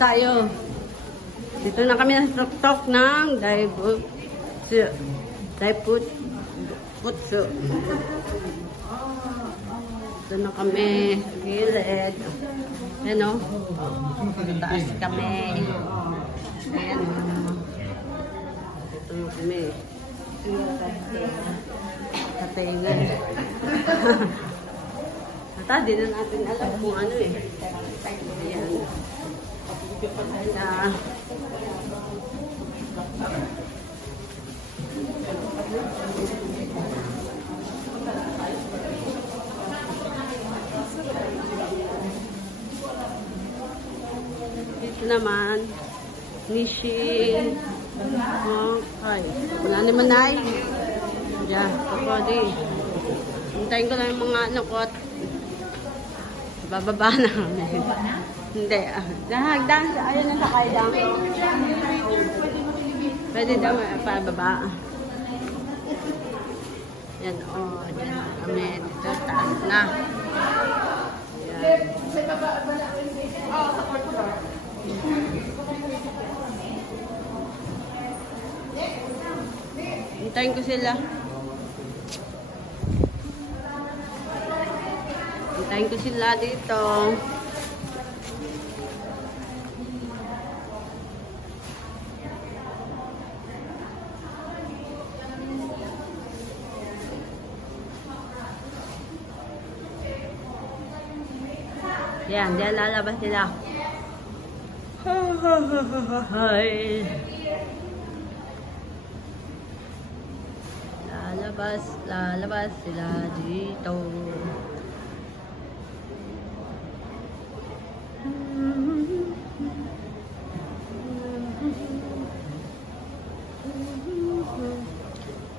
tayo. Dito na kami sa tok-tok ng Daiputsu. Dito na kami sa gilid. Ayan o. Taas kami. Ayan o. Dito na kami. Katingan. Ata, di na natin alam kung ano eh. Ayan. Ayan. Dito naman, Nishi. Okay. Wala naman na eh. Diyan, kapadi. Hintayin ko lang yung mga ano ko at bababa na kami. Hindi. Dahagdan. Ayun na sakay lang. Pwede daw pababa. Yan o. Diyan na kami. Dito taas na. Yan. Hintayin ko sila. Hintayin ko sila dito. Yan, diyan lalabas sila. Hi. Lalabas sila dito.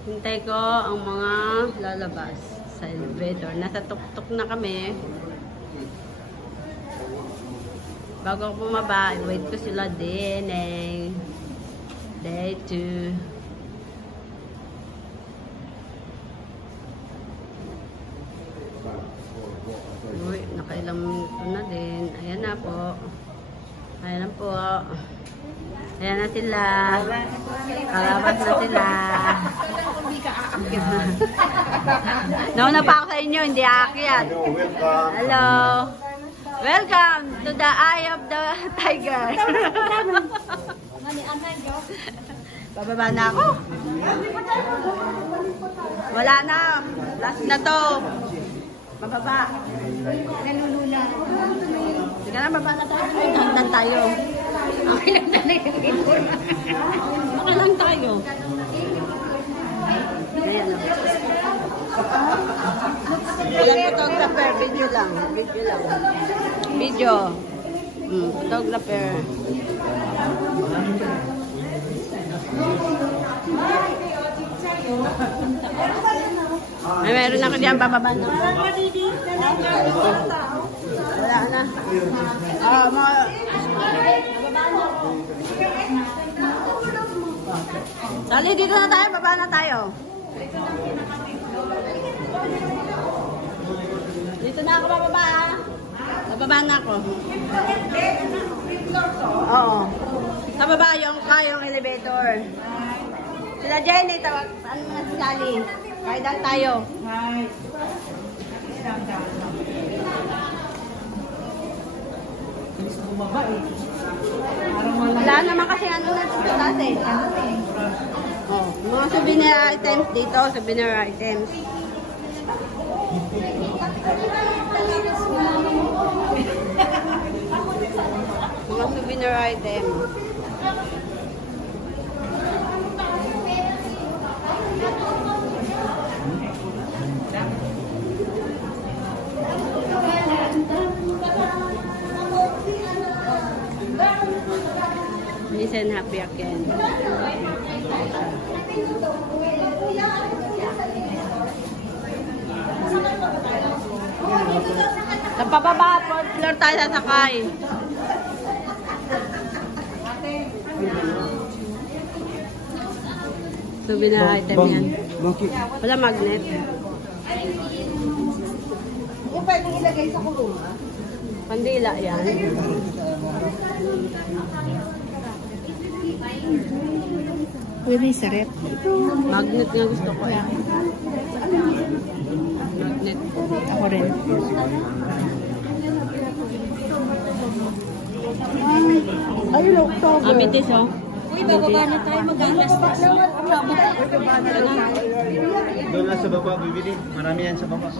Hintay ko ang mga lalabas sa elevator. Nasa tuk-tuk na kami. Bago ako bumaba, wait ko sila din eh. Day 2. Uy, nakailang minuto na din. Ayan na po. Ayan na po. Ayan na sila. Kalabas na sila. Nauna pa ako sa inyo, hindi aakyat. Hello. Welcome to the Eye of the Tiger. Bababa na ako. Wala na. Last na to. Bababa. Nalulula. Sige na, baba na tayo. Hanggang tayo. Okay lang na yung video. Okay lang tayo. Ayan lang. Walang photographer. Video lang. Video lang. Video. Photographer. Ay, meron ako diyan bababa na. Wala na. Sali, dito na tayo. Baba na tayo. Dito na ako bababa. Bababa na ako. Oo. Sa baba yung elevator. Sila Jenny, tawag. Ano na si Sally? Kahit lang tayo. Wala naman kasi ano na dito dati. Oh, mga souvenir items dito, souvenir items. Mga souvenir items. Listen, happy again. Sa pababa, floor tayo sasakay. Souvenir item yan. Wala magnet. Yung pwedeng ilagay sa kulungan? Kandila yan. Pwede sa rep. Magnet nga gusto ko eh. Magnet. Ako rin. Ayun, October. Amitis oh. Uy, bababa na tayo. Mag-alas na. Doon na sa baba, bibili. Marami yan sa baba.